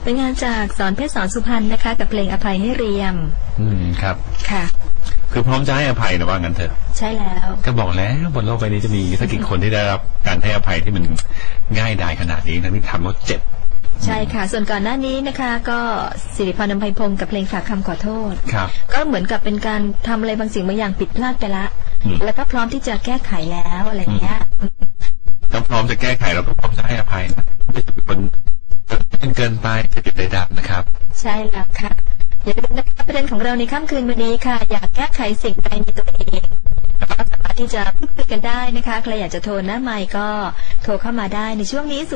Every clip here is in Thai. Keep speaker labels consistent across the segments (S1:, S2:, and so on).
S1: เป็นงานจากสอนเพชรสอนสุพรรณนะคะกับเพลงอภัยให้เรียม
S2: ครับ
S1: ค่ะ
S2: คือพร้อมจะให้อภัยนะว่างั้นเถอะ
S1: ใช่แล้ว
S2: ก็บอกแล้วบนโลกใบนี้จะมีสักกี่คนที่ได้รับการให้อภัยที่มันง่ายดายขนาดนี้ทั้งที่ทำแล้วเจ็บ
S1: ใช่ค่ะส่วนก่อนหน้านี้นะคะก็สิริพร อำไพพงศ์กับเพลงฝากคำขอโทษก็เหมือนกับเป็นการทำอะไรบางสิ่งบางอย่างผิดพลาดไปละแล้วก็พร้อมที่จะแก้ไขแล้วอะไรเงี้ย
S2: ถ้าพร้อมจะแก้ไขเราก็พร้อมจะให้อภัยไม่จะเป็นคนเกินไปจะติดใจดำนะครับ
S1: ใช่แล้วค่ะอย่าลืมนะคะประเด็นของเราในค่ำคืนวันนี้ค่ะอยากแก้ไขสิ่งใดในตัวเองก็สามารถที่จะพูดคุยกันได้นะคะใครอยากจะโทรหน้าไมค์ก็โทรเข้ามาได้ในช่วงนี้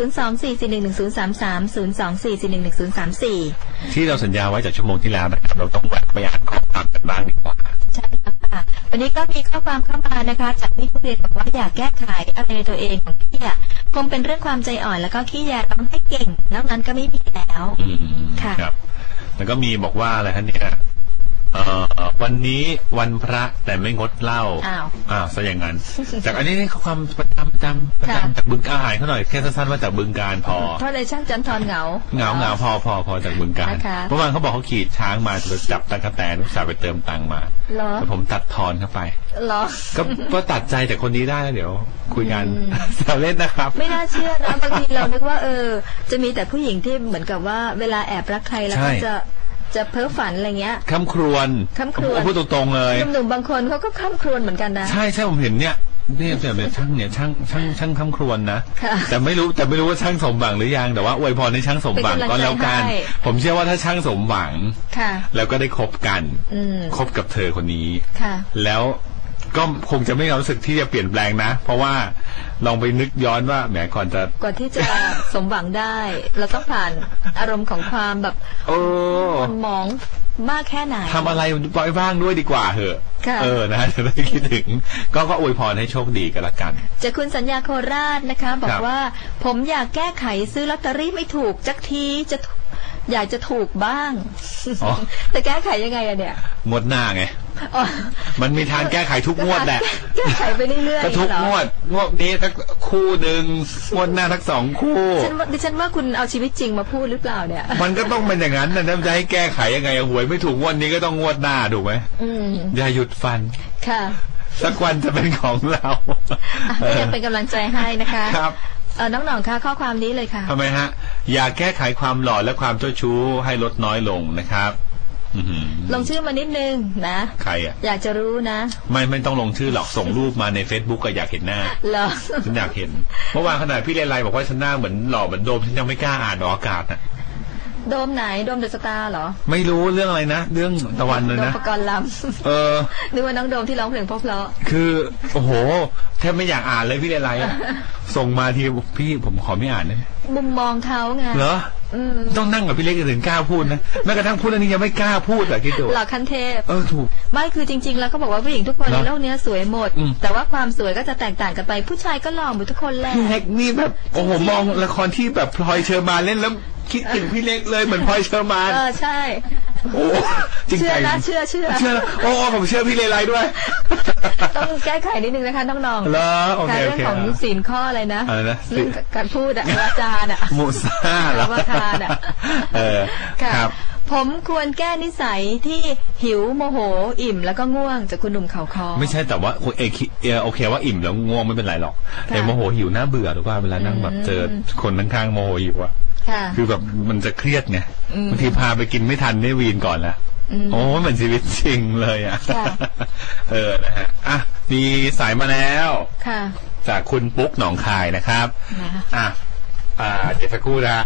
S1: 024411033 024411034
S2: ที่เราสัญญาไว้จากชั่วโมงที่แล้วนะครับเราต้องแวะไปอ่านข้อความกันบ้างดีกว่า
S1: ใช่ค่ะวันนี้ก็มีข้อความเข้ามานะคะจากพี่ผู้เรียนบอกว่าอยากแก้ไขอะไรในตัวเองของพี่อ่ะคงเป็นเรื่องความใจอ่อนแล้วก็ขี้แยทำให้เก่งนอกนั้นก็ไม่มีแล้วค่ะ
S2: แล้วก็มีบอกว่าอะไรฮะเนี่ยวันนี้วันพระแต่ไม่งดเหล้าซะอย่างนั้นจากอันนี้ความประจำจากบึงการเขาหน่อยแค่สั้นๆว่าจากบึงการพอ
S1: เพราะในช่างจันทร์เหงา
S2: พอจากบึงการเมื่อวานเขาบอกเขาขี่ช้างมาจะจับตะกั่วแตนอุตส่าห์ไปเติมตังมาแต่ผมตัดทอนเข้าไปก็ตัดใจแต่คนนี้ได้แล้วเดี๋ยวคุยกันเราเล่นนะครับ
S1: ไม่น่าเชื่อนะบางทีเรานึกว่าจะมีแต่ผู้หญิงที่เหมือนกับว่าเวลาแอบรักใครแล้วก็จะเพ้อฝันอะไรเงี้ย
S2: ค้ำครวญพูดตรงๆเลย
S1: หนุ่มๆบางคนเขาก็ค้ำครวญเหมือนกันนะ
S2: ใช่ผมเห็นเนี่ยช่างค้ำครวญนะแต่ไม่รู้ว่าช่างสมหวังหรือยังแต่ว่าอวยพรให้ช่างสมหวังก็แล้วกันผมเชื่อว่าถ้าช่างสมหวังแล้วก็ได้คบกันคบกับเธอคนนี้แล้วก็คงจะไม่รู้สึกที่จะเปลี่ยนแปลงนะเพราะว่าลองไปนึกย้อนว่าแหมก่อน
S1: ที่จะสมหวังได้เราต้องผ่านอารมณ์ของความแบบมองมากแค่ไหน
S2: ทำอะไรปล่อยบ้างด้วยดีกว่าเหอะนะจะได้คิดถึงก็อวยพรให้โชคดีกันละกัน
S1: จะคุณสัญญาโคราชนะคะบอกว่าผมอยากแก้ไขซื้อลอตเตอรี่ไม่ถูกจักทีอยากจะถูกบ้างแต่แก้ไขยังไงอะเนี่ย
S2: งวดหน้าไงมันมีทางแก้ไขทุกงวดแหละ
S1: แก้ไขไปเรื่อยๆ
S2: ก็ทุกงวดนี้ทักคู่หนึ่งงวดหน้าทัก2คู่
S1: ดิฉันว่าคุณเอาชีวิตจริงมาพูดหรือเปล่าเนี่ย
S2: มันก็ต้องเป็นอย่างนั้นนะจะให้แก้ไขยังไงหวยไม่ถูกงวดนี้ก็ต้องงวดหน้าถูกไหมอย่าหยุดฟัน
S1: ค่ะ
S2: สักวันจะเป็นของเรา
S1: ยังเป็นกำลังใจให้นะคะ
S2: ครับ
S1: น้องหน่องค่ะข้อความนี้เลยค่ะ
S2: ทำไมฮะอยากแก้ไขความหล่อและความเจ้าชู้ให้ลดน้อยลงนะครับ
S1: ลงชื่อมานิดนึงนะ
S2: ใครอ่ะ
S1: อยากจะรู้นะ
S2: ไม่ต้องลงชื่อหรอกส่งรูปมาใน Facebook ก็อยากเห็นหน้า
S1: เหรอ
S2: ฉันอยากเห็นเมื่อวานขนาดพี่เลไลบอกว่าฉันหน้าเหมือนหล่อเหมือนโดมฉันยังไม่กล้าอ่านออกอากาศน่ะ
S1: โดมไหนโดมเดอะสตาร์เหรอ
S2: ไม่รู้เรื่องอะไรนะเรื่องตะวันเลยนะ
S1: โดมปกรณ์ลำนึกว่าน้องโดมที่ร้องเพลงเพราะ
S2: คือโอ้โหแทบไม่อยากอ่านเลยพี่เลไลส่งมาทีพี่ผมขอไม่อ่านนะ
S1: มุมมองเขาไง
S2: เหรอต้องนั่งกับพี่เล็กถึงกล้าพูดนะแม้กระทั่งพูดอันนี้ยังไม่กล้าพูดอะคิดดู
S1: หล่อขั้นเทพ
S2: ถูก
S1: ไม่คือจริงๆแล้วเขาบอกว่าผู้หญิงทุกคนในโลกนี้สวยหมดแต่ว่าความสวยก็จะแตกต่างกันไปผู้ชายก็หล่อหมดทุกคนแหละ
S2: พี่เล็กนี่แบบโอ้โหมองละครที่แบบพลอยเชอร์มานเล่นแล้วคิดถึงพี่เล็กเลยเหมือนพลอยเชอร์มาน
S1: ใช่
S2: โอ้จริงใจ
S1: เชื่อ
S2: โอ้ผมเชื่อพี่เลไลด้วย
S1: ต้องแก้ไขนิดนึงนะคะน้อง
S2: ๆแล้วโอเค
S1: เรื่องของศีลข้ออะไรนะเรื่องการพูดวาจา
S2: มุสาแล้ว
S1: ว่าทานครับผมควรแก้นิสัยที่หิวโมโหอิ่มแล้วก็ง่วงจากคุณหนุ่มเขาคอ
S2: ไม่ใช่แต่ว่าโอเคว่าอิ่มแล้วง่วงไม่เป็นไรหรอกแต่โมโหหิวน่าเบื่อหรือว่าเวลานั่งแบบเจอคนข้างๆโมโหหิวอะคือแบบมันจะเครียดไงบางทีพาไปกินไม่ทันได้วีนก่อนละโอ้เหมือนชีวิตจริงเลยอ่ะนะฮะมีสายมาแล้วจากคุณปุ๊กหนองคายนะครับเดี๋ยวสักครู่นะ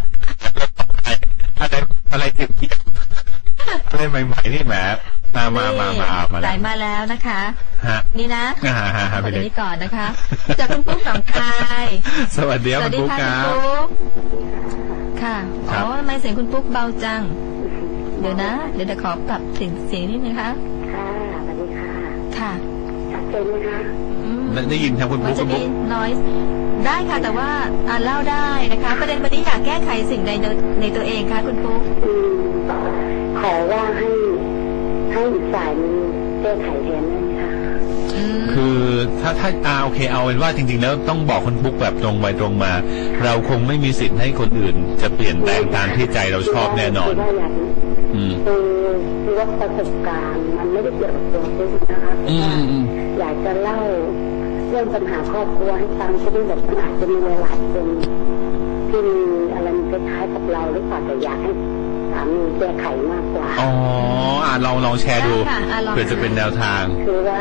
S2: อะไรเกี่ยวอะไรใหม่ๆนี่แหมมา
S1: สายมาแล้วนะคะนี่นะไปนี้ก่อนนะคะจากคุณปุ๊กหนองคาย
S2: สวัสดีคุณปุ๊กครับ
S1: ค่ะทำไมเสียงคุณปุ๊กเบาจังเดี๋ยวขอปรับเสียงนิดนึงนะคะ
S3: ค่ะสวัสดีค่ะ
S1: ค่ะ
S3: ชัดเจนไหมคะ
S2: ได้ยินครับคุณปุ๊ก
S1: จะมีน้อยได้ค่ะแต่ว่าเล่าได้นะคะประเด็นวันนี้อยากแก้ไขสิ่งใดในตัวเองคะคุณปุ๊ก
S3: ขอว่าให้อีกฝ่ายนึงแก้ไขแทนได้ไหมคะ
S2: คือถ้าโอเคเอาเป็นว่าจริงๆแล้วต้องบอกคุณปุ๊กแบบตรงไปตรงมาเราคงไม่มีสิทธิ์ให้คนอื่นจะเปลี่ยนแปลงตามที่ใจเราชอบแน่นอน
S3: คือว่าประสบการณ์มันไม่ได้เกี่ยวกับตัวปุ๊กนะคะอยากจะเล่าเรื่องปัญหาครอบครัวให้ฟังที่นี่แบบอาจจะมีหลายคนที่มีอะไรคล้ายๆกับเราหรือเปล่าแต่อยากให้สามีแก้ไขมากกว่า
S2: อ๋อลองแชร์ดูเพื่อจะเป็นแนวทาง
S3: คือว่า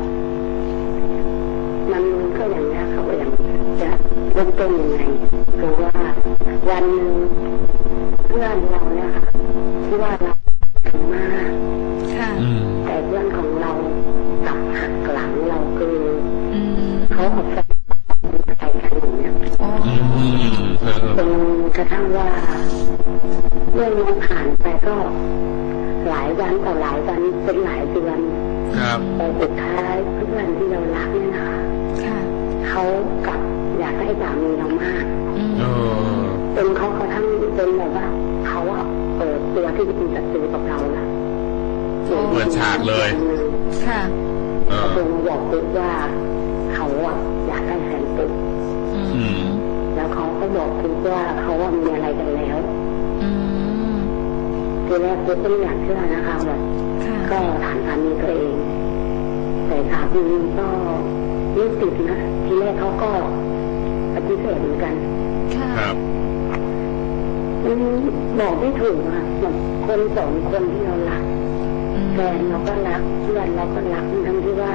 S3: มันก็อย่างนี้เขาอย่างจะเริ่มต้นยังไงคือว่าวันนึงเพื่อนเราเนี่ยค่ะที่ว่าเราถึงมากแต่เพื่อนของเรากลับหักหลังเราคือเขาเอาแฟนไปกันอย่างเงี้ยจนกระทั่งว่าเรื่องมันผ่านไปก็หลายวันต่อหลายวันเป็นหลายเดือนแต่สุดท้ายเพื่อนที่เรารักเนี่ยนะคะเขากลับอยากให้สามีเรามากจนเขาทั้งเป็นแบบว่าเขาเปิดตัวที่จะเป็นศัตรูกับเราละ
S2: เปิดฉากเลย
S1: ค่ะ
S3: เขาบอกปุ๊บว่าเขาอยากได้แฟนปุ๊บแล้วเขาก็บอกปุ๊บว่าเขามีอะไรกันแล้วทีแรกปุ๊บก็ไม่อยากเชื่อนะคะแบบก็ถามสามีตัวเองแต่สามีก็ไม่ติดนะทีแรกเขาก็ปฏิเสธเหมือนกัน
S2: ครับ
S3: บอกไม่ถูกอ่ะแบบคนสองคนที่เรารักแฟนเราก็รักเพื่อนเราก็รักทั้งที่ว่า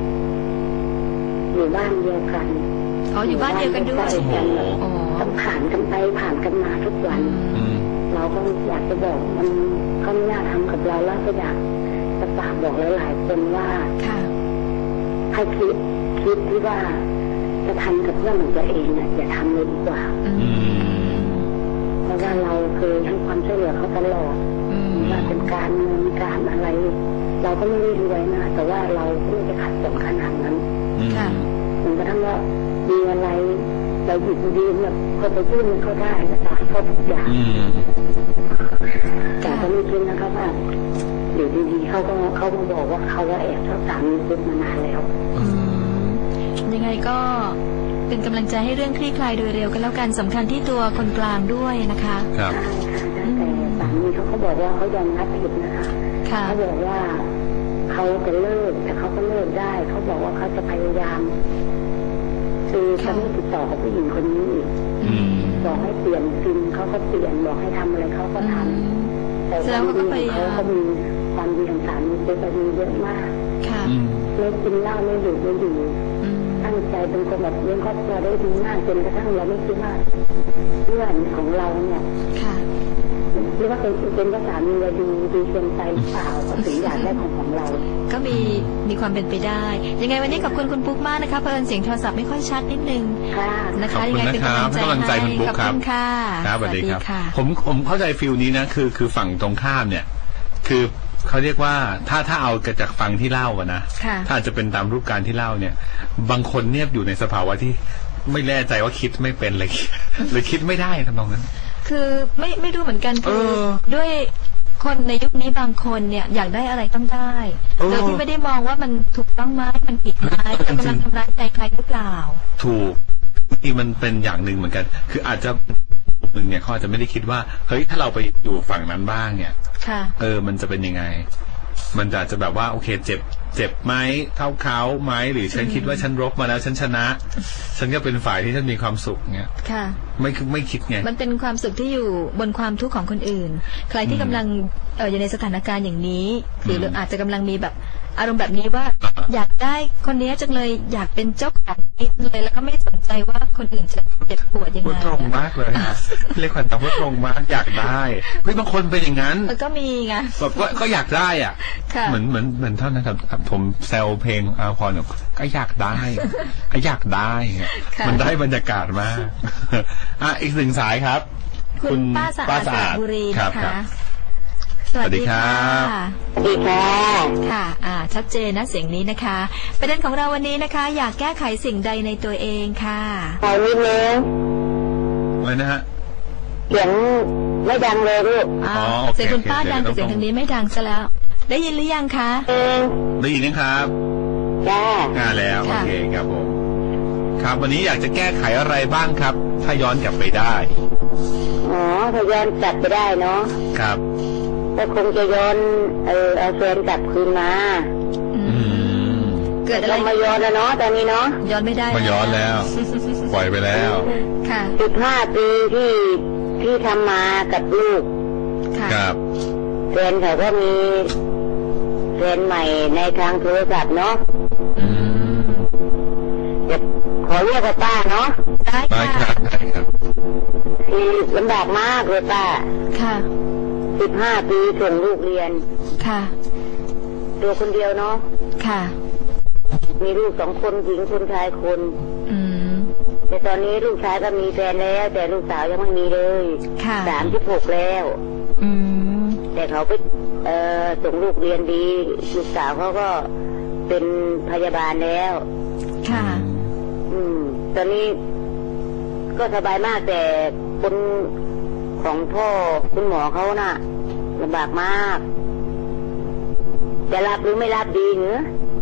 S3: อยู่บ้านเดียวกัน
S1: อยู่บ้านเดียวกันด้วย
S3: ต้องผ่านกันไปผ่านกันมาทุกวันเราก็อยากจะบอกมันเขาไม่น่าทำกับเราแล้วก็อยากจะฝากบอกหลายๆคนว่าให้คิดที่ว่าจะทำกับเพื่อนของตัวเองเนี่ยอย่าทำเลยดีกว่าเพราะว่าเราเคยให้ความช่วยเหลือเขาตลอดว่าเป็นการเงินการอะไรเราก็ไม่ได้รวยนะแต่ว่าเราไม่ได้ขัดสนขนาดนั้นถึงกระทั่งว่ามีอะไรเราหยิบดีแบบเขาไปยื่นเขาได้ก็จ่ายเขาทุกอย่างแต่ก็ไม่คิดนะครับว่าอยู่ดีๆเขามาบอกว่าเขาแอบชอบสามีปุ๊บมานานแล้ว
S1: ยังไงก็เป็นกำลังใจให้เรื่องคลี่คลายโดยเร็วกันแล้วกันสำคัญที่ตัวคนกลางด้วยนะคะ
S2: ครับ
S3: แต่สามีเขาบอกว่าเขายอมรับผิดนะคะเขาบอกว่าเขาจะเลิกแต่เขาก็เลิกได้เขาบอกว่าเขาจะพยายามคือเขาไม่ติดต่อกับผู้หญิงคนนี้อีกบอกให้เปลี่ยนซิมเขาก็เปลี่ยนบอกให้ทำอะไรเขาก็ทำแต่ความดีเขาก็มีความดีของสามีเป็นความดีเยอะมากไม่กินเหล้าไม่ดื่มตั้งใจเป็นคนแบบเลี้ยงครอบครัวได้ดีมากจนกระทั่งเราไม่คิดว่าเพื่อนของเราเนี่ยหรือว่าเป็นภาษามีอะไรดีเกินไปหรือเปล่าก็ถึงอยากได้ของเรา
S1: ก็มีความเป็นไปได้ยังไงวันนี้ขอบคุณคุณปุ๊กมากนะคะเพิ่นเสียงโทรศัพท์ไม่ค่อยชัดนิดนึงนะคะยังไงเป็นกำลังใจ
S2: คุณปุ๊กครับ
S1: ครับสวัสดีครับ
S2: ผมเข้าใจฟิลนี้นะคือฝั่งตรงข้ามเนี่ยคือเขาเรียกว่าถ้าเอาจากฟังที่เล่าอะนะถ้าอาจจะเป็นตามรูปการที่เล่าเนี่ยบางคนเนี่ยอยู่ในสภาวะที่ไม่แน่ใจว่าคิดไม่เป็นเลยหรือคิดไม่ได้ทำนองนั้น
S1: คือไม่รู้เหมือนกันคือด้วยคนในยุคนี้บางคนเนี่ยอยากได้อะไรต้องได้โดยที่ไม่ได้มองว่ามันถูกต้องไหมมันผิดไหมกำลังทำร้ายใจใครหรือเปล่า
S2: ถูกที่มันเป็นอย่างหนึ่งเหมือนกันคืออาจจะหนึ่งเนี่ยเขาอาจจะไม่ได้คิดว่าเฮ้ยถ้าเราไปอยู่ฝั่งนั้นบ้างเนี่ยมันจะเป็นยังไงมันจะแบบว่าโอเคเจ็บไหมเท่าเขาไหมหรือฉันคิดว่าฉันรบมาแล้วฉันชนะฉันก็เป็นฝ่ายที่ฉันมีความสุขเนี่ยไม่คิดไง
S1: มันเป็นความสุขที่อยู่บนความทุกข์ของคนอื่นใครที่กำลังอยู่ในสถานการณ์อย่างนี้หรืออาจจะกำลังมีแบบอารมณ์แบบนี้ว่าอยากได้คนนี้จังเลยอยากเป็นเจ้าของนี้เลยแล้วก็ไม่สนใจว่าคนอื่นจะเจ็บปวดยังไง
S2: ตรงมากเลยเรียกขวัญตรงตรงมากอยากได้เฮ้ยบางคนเป็นอย่างนั้น
S1: มันก็มีไง
S2: แบบก็อยากได้อ่ะเหมือนเท่านั้นครับผมแซวเพลงอาพรเนี่ยก็อยากได้ก็อยากได้มันได้บรรยากาศมากอีกหนึ่งสายครับ
S1: คุณป้าสะอาดบุรีนะคะสวัสดีค่ะ
S3: สวัสดีค่ะ
S1: ค่ะชัดเจนนะเสียงนี้นะคะประเด็นของเราวันนี้นะคะอยากแก้ไขสิ่งใดในตัวเองค่ะ
S3: ขอนิดนึง
S2: อะไรนะฮะ
S3: เสียงไม่ดังเลยลูก
S1: เสียงคุณป้าดังแต่เสียงทางนี้ไม่ดังซะแล้วได้ยินหรือยังคะ
S2: ได้ยินนะครับ
S3: ค
S2: แล้วโอเคครับผมครับวันนี้อยากจะแก้ไขอะไรบ้างครับถ้าย้อนกลับไปได้
S3: อ๋อถ้าย้อนกลับไปได้เนาะ
S2: ครับ
S3: ก็คงจะย้อนเอาแฟนกลับคืนมา
S1: เกิดอะไร
S3: มาย้อนแล้วเนาะตอนนี้เนาะ
S1: ย้อนไม่ได้
S2: มาย้อนแล้วปล่อยไปแล้ว
S1: ค่ะ
S3: 15 ปีที่ทำมากับลูก
S2: ครับ
S3: แฟนเขาก็มีแฟนใหม่ในทางโทรศัพท์เนาะจะขอเรียกว่าป้าเนาะ
S2: ได้ครับ
S3: คือลำบากมากเลยป้า
S1: ค่ะ
S3: 15 ปีส่งลูกเรียน
S1: ค่ะ
S3: ตัวคนเดียวเนาะ
S1: ค่ะ
S3: มีลูก2 คนหญิงคนชายคนแต่ตอนนี้ลูกชายก็มีแฟนแล้วแต่ลูกสาวยังไม่มีเลย36แล้วแต่เขาไปส่งลูกเรียนดีลูกสาวเขาก็เป็นพยาบาลแล้ว
S1: ค่ะ
S3: ตอนนี้ก็สบายมากแต่คนของพ่อคุณหมอเขาน่ะลำบากมากจะรับหรือไม่รับดีเนื้อ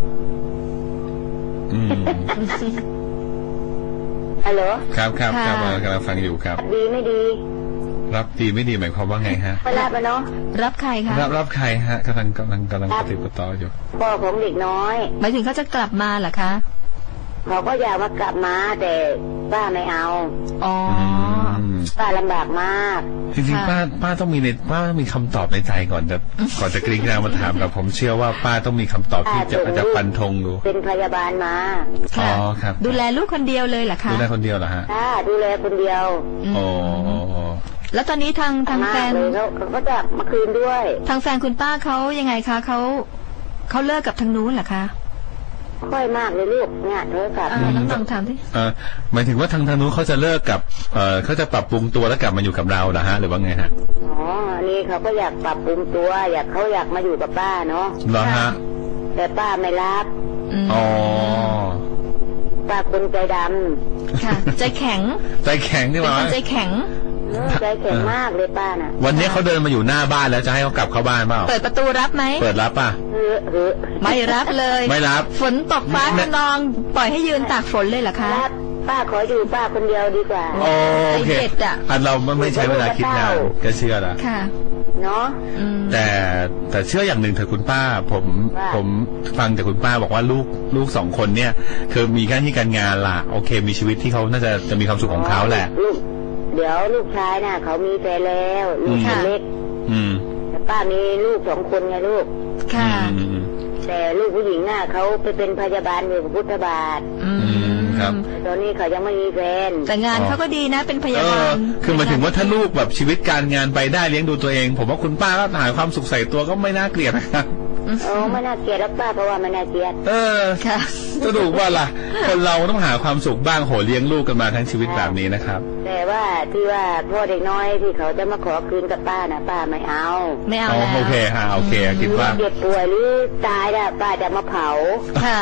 S3: ฮัลโหล
S2: ครับกำลังฟังอยู่ครับ
S3: ดีไม่ดี
S2: รับดีไม่ดีหมายความว่าไงฮะ
S3: ไม่รับเนาะ
S1: รับใครคะ
S2: รับใครฮะกำลังปฏิบัติต่ออยู่
S3: พ่อของเด็กน้อย
S1: หมายถึงเขาจะกลับมาเหรอคะ
S3: เขาก็อยากมากลับมาแต่ป้าไม่เอาป้าลำบากมาก
S2: จริงๆป้าต้องมีคำตอบในใจก่อนจะกริ้งกลางมาถามกับผมเชื่อว่าป้าต้องมีคำตอบที่จะฟันธงดู
S3: เป็นพยาบาลมา
S2: อ๋อครับ
S1: ดูแลลูกคนเดียวเลยเหรอคะ
S2: ดูแลคนเดียวเหรอฮะ
S3: ดูแลคนเดียว
S2: อ๋อ
S1: แล้วตอนนี้ทางแฟน
S3: เขาก็จะมาคืนด้วย
S1: ทางแฟนคุณป้าเขายังไงคะเขาเลิกกับทางนู้นเหรอคะ
S3: ค่อยมากเลยลูกเนี่ยโทรศัพท์
S1: น้องถามที่
S2: หมายถึงว่าทางนู้นเขาจะเลิกกับเขาจะปรับปรุงตัวแล้วกลับมาอยู่กับเราเหรอฮะหรือว่าไงฮะ
S3: อ๋อนี่เขาก็อยากปรับปรุงตัวเขาอยากมาอยู่กับป้าเนาะ
S2: เหรอฮะ
S3: แต่ป้าไม่รับ
S2: อ๋อ
S3: ป้าคนใจดำ
S1: ค่ะใจแข็ง
S2: นี่หว่า
S1: ใจแข็ง
S3: ใจแข็งมากเลยป้าน่ะ
S2: วันนี้เขาเดินมาอยู่หน้าบ้านแล้วจะให้เขากลับเข้าบ้านเปล่า
S1: เปิดประตูรับไหม
S2: เปิดรับป่ะ
S1: ไม่รับเลย
S2: ไม่รับ
S1: ฝนตกฟ้าคะนองปล่อยให้ยืนตากฝนเลยเหรอคะ
S3: ป้าขออยู่ป้าคนเดียวดีกว่า
S2: โอเคอันเราไม่ใช้เวลาคิดนานก็เชื่อละ
S1: ค่ะ
S3: เนาะ
S2: แต่เชื่ออย่างหนึ่งเถอะคุณป้าผมฟังจากคุณป้าบอกว่าลูก2 คนเนี่ยคือมีหน้าที่การงานล่ะโอเคมีชีวิตที่เขาน่าจะมีความสุขของเขาแหละ
S3: เดี๋ยวลูกชายน่ะเขามีแฟนแล้วลูกคนเล็กแต่ป้ามีลูก2 คนไงลูก
S1: ค่ะ
S3: แต่ลูกผู้หญิงน่ะเขาไปเป็นพยาบาลอยู่พุทธบาท
S2: ครับ
S3: ตอนนี้เขายังไม่มีแฟน
S1: แต่งานเขาก็ดีนะเป็นพยาบาล
S2: คือหมายถึงว่าถ้าลูกแบบชีวิตการงานไปได้เลี้ยงดูตัวเองผมว่าคุณป้าก็หาความสุขใส่ตัวก็ไม่น่าเกลียดนะครับ
S3: ไม่น่าเกลียดแล้วป้าเพราะว่าไม่น่าเกลียด
S1: ค่ะ
S2: ก็ถูกว่าล่ะคนเราต้องหาความสุขบ้างโหเลี้ยงลูกกันมาทั้งชีวิตแบบนี้นะครับ
S3: แต่ว่าที่ว่าพ่อเด็กน้อยที่เขาจะมาขอคืนกับป้านะป้าไม่เอา
S2: โอเคค่ะโอเคคิดว่า
S3: เจ็บป่วยหรือตายน่ะป้าจะมาเผา
S1: ค่ะ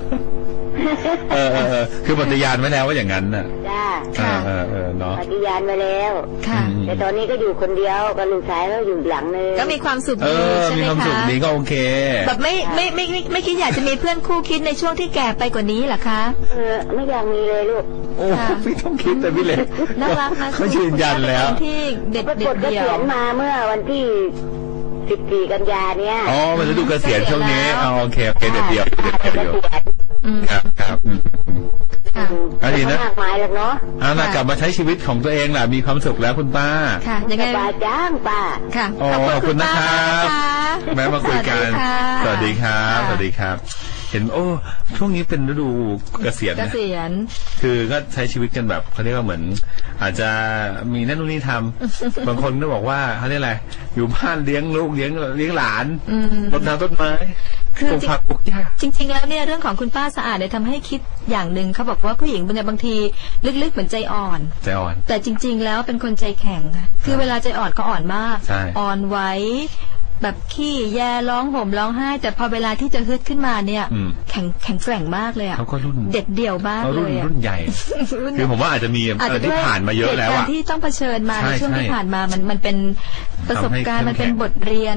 S2: คือปฏิญาณไว้แล้วว่าอย่างนั้นน่ะ
S3: จ้า
S2: เนาะ
S3: ปฏิญาณไว้แล้ว
S1: ค่ะ
S3: แต่ตอนนี้ก็อยู่คนเดียวกับลูกชายก็อยู่หลังนึง
S1: ก็มีความสุขดีใช่ไหมคะ
S2: มีความสุขดีก็โอเค
S1: แบบไม่คิดอยากจะมีเพื่อนคู่คิดในช่วงที่แก่ไปกว่านี้หรอคะ
S3: ไม่อยากมีเลยลูก
S2: โอ้ไม่ต้องคิดแต่พี่เล็ก
S1: น่ารักนะ
S2: เขายืนยันแล้ว
S1: ที่เด็ดเดียว
S3: เขียนมาเมื่อวันที่14 กันยาเนี่ย
S2: มันจะดูเกษียณช่วงนี้โอเคเด็ดเดียวครับก็ดีนะ
S3: มากมายแล้วเนาะ
S2: กลับมาใช้ชีวิตของตัวเองแหละมีความสุขแล้วคุณป้า
S1: ค่ะยังไง
S3: ป้าจ้างป้า
S1: ค่ะ
S2: ขอบคุณนะครับแม่มาคุยกันสวัสดีครับสวัสดีครับเห็นช่วงนี้เป็นฤดูเกษียณคือก็ใช้ชีวิตกันแบบเขาเรียกว่าเหมือนอาจจะมีนั่นนู่นนี่ทำบางคนก็บอกว่าเขาเรียกอะไรอยู่บ้านเลี้ยงลูกเลี้ยงหลานรดน้ำต้นไม้
S1: คือจริงๆแล้วเนี่ยเรื่องของคุณป้าสะอาดเนี่ยทำให้คิดอย่างหนึ่งเขาบอกว่าผู้หญิงบางทีลึกๆเหมือนใจอ่อนแต่จริงๆแล้วเป็นคนใจแข็งคือเวลาใจอ่อนก็อ่อนมากอ่อนไหวแบบขี้แย่ร้องห่มร้องไห้แต่พอเวลาที่จะฮึดขึ้นมาเนี่ยแข็งแกร่งมากเลยอ่ะ
S2: เขาก็รุ่น
S1: เด็ดเดี่ยวมากเลย
S2: รุ่นใหญ่คือผมว่าอาจจะมีอะไรที่ผ่านมาเยอะแล้ว
S1: ที่ต้องเผชิญมาในช่วงที่ผ่านมามันเป็นประสบการณ์มันเป็นบทเรียน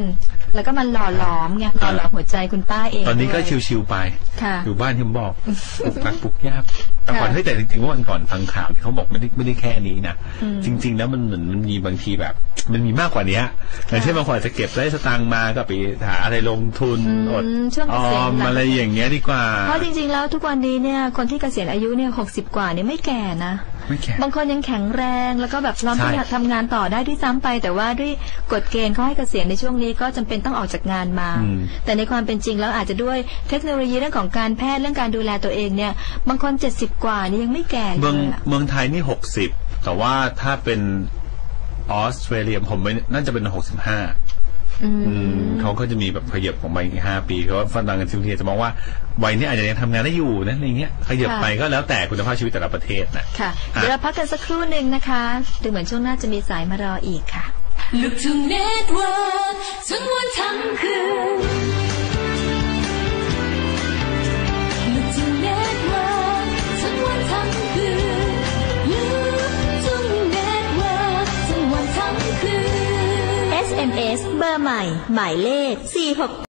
S1: แล้วก็มันหล่อหลอมไงหล่อหลอมหัวใจคุณป้าเอง
S2: ตอนนี้ก็ชิวๆไปอยู่บ้านที่ผมบอกปลุกหนักปลุกยากแต่ก่อนแต่จริงๆว่าวันก่อนฟังข่าวเขาบอกไม่ได้แค่นี้นะจริงๆแล้วมันเหมือนมันมีบางทีแบบมันมีมากกว่านี้อย่างเช่นบางคนอาจจะเก็บได้สตางค์มาก็ไปหาอะไรลงทุนอดออมอะไรอย่างเงี้ยดีกว่า
S1: เพราะจริงๆแล้วทุกวันนี้เนี่ยคนที่เกษียณอายุเนี่ย60 กว่าเนี่ยไม่แก่นะบางคนยังแข็งแรงแล้วก็แบบพร้อมที่จะทำงานต่อได้ด้วยซ้ำไปแต่ว่าด้วยกฎเกณฑ์เขาให้เกษียณในช่วงนี้ก็จำเป็นต้องออกจากงานมาแต่ในความเป็นจริงแล้วอาจจะด้วยเทคโนโลยีเรื่องของการแพทย์เรื่องการดูแลตัวเองเนี่ยบางคน70 กว่านี่ยังไม่แก่เลย
S2: เมืองไทยนี่60แต่ว่าถ้าเป็นออสเตรเลียผมน่าจะเป็น65เขาก็จะมีแบบขยับของไปอีก5 ปีเพราะว่าฝรั่งกันทีจะมองว่าวัยนี้อาจจะยังทำงานได้อยู่นะอะไรเงี้ยขยับไปก็แล้วแต่คุณภาพชีวิตแต่ละประเทศนะ
S1: ค่ะเดี๋ยวเราพักกันสักครู่หนึ่งนะคะดูเหมือนช่วงหน้าจะมีสายมารออีกค่ะลูกทุ่งเน็ตเวิร์กทั้งวันทั้งคืนลูกทุ่งเน็ตเวิร์กทั้งวันทั้งคืนลูกทุ่งเน็ตเวิร์กทั้งวันทั้งคืน SMS เบอร์ใหม่หมายเลข468